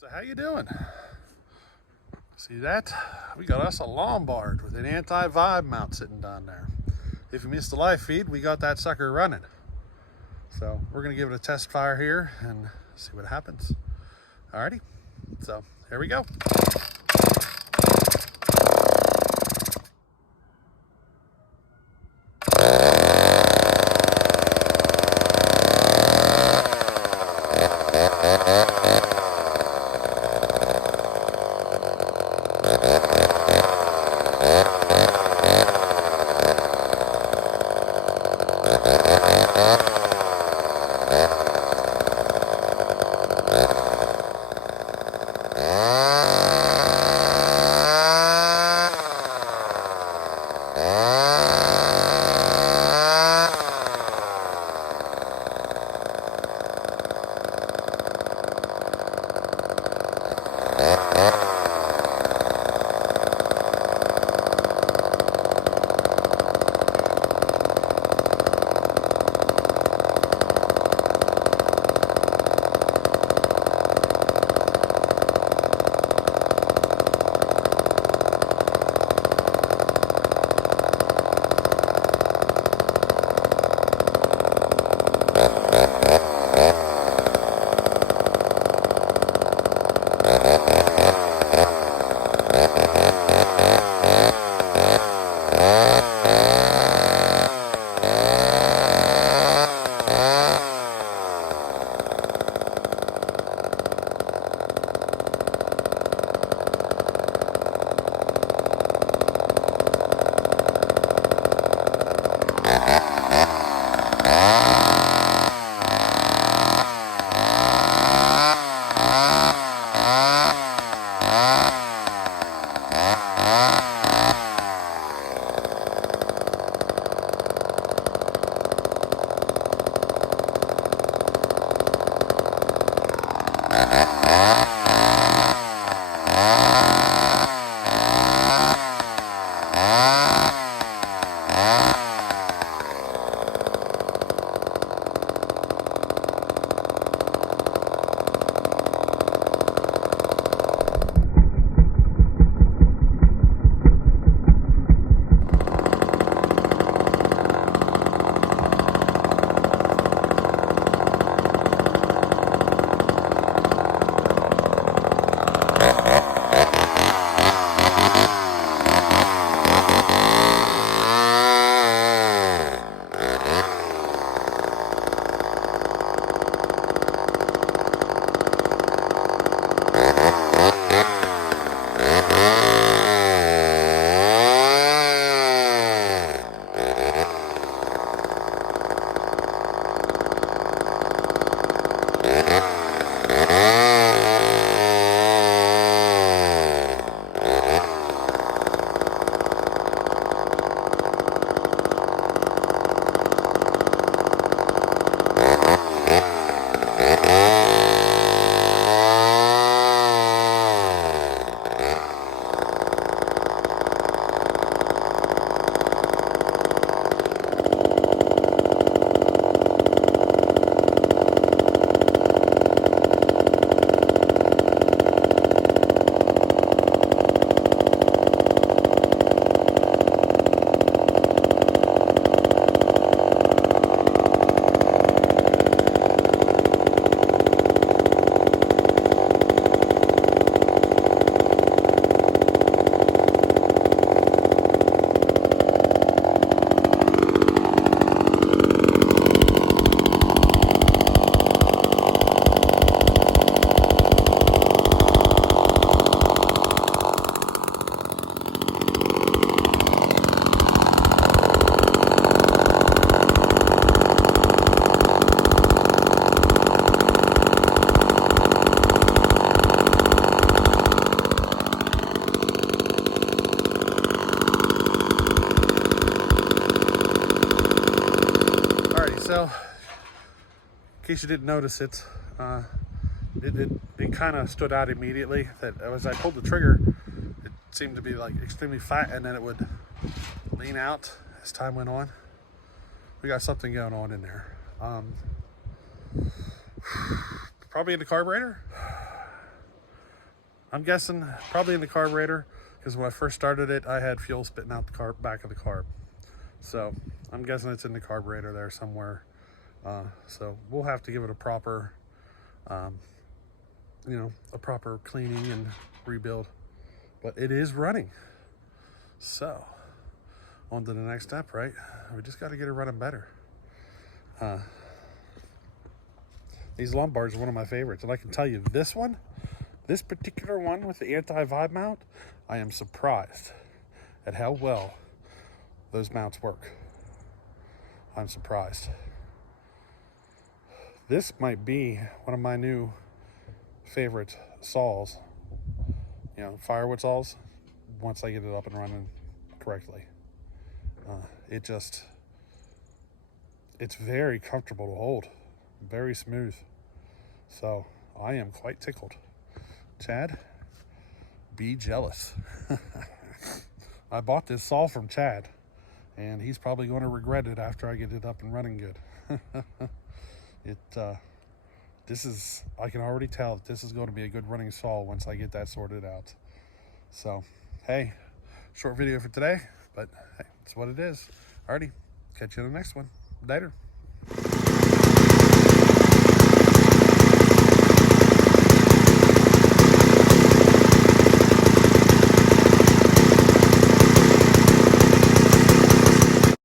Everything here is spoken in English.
So how you doing? See that? We got us a Lombard with an anti-vibe mount sitting down there. If you missed the live feed, we got that sucker running. So we're gonna give it a test fire here and see what happens. Alrighty, so here we go. So, in case you didn't notice it, it kind of stood out immediately that as I pulled the trigger, it seemed to be like extremely fat, and then it would lean out as time went on. We got something going on in there. Probably in the carburetor. I'm guessing probably in the carburetor, because when I first started it, I had fuel spitting out the back of the carb. So I'm guessing it's in the carburetor there somewhere. So we'll have to give it a proper, a proper cleaning and rebuild. But it is running. So on to the next step, right? We just got to get it running better. These Lombards are one of my favorites, and I can tell you this particular one with the anti-vibe mount, I am surprised at how well those mounts work. I'm surprised. This might be one of my new favorite saws, firewood saws, once I get it up and running correctly. It's very comfortable to hold, very smooth. So I am quite tickled. Chad, be jealous. I bought this saw from Chad, and he's probably going to regret it after I get it up and running good. I can already tell that this is going to be a good running saw once I get that sorted out. So, hey, short video for today, but hey, it's what it is. Alrighty, catch you in the next one. Later.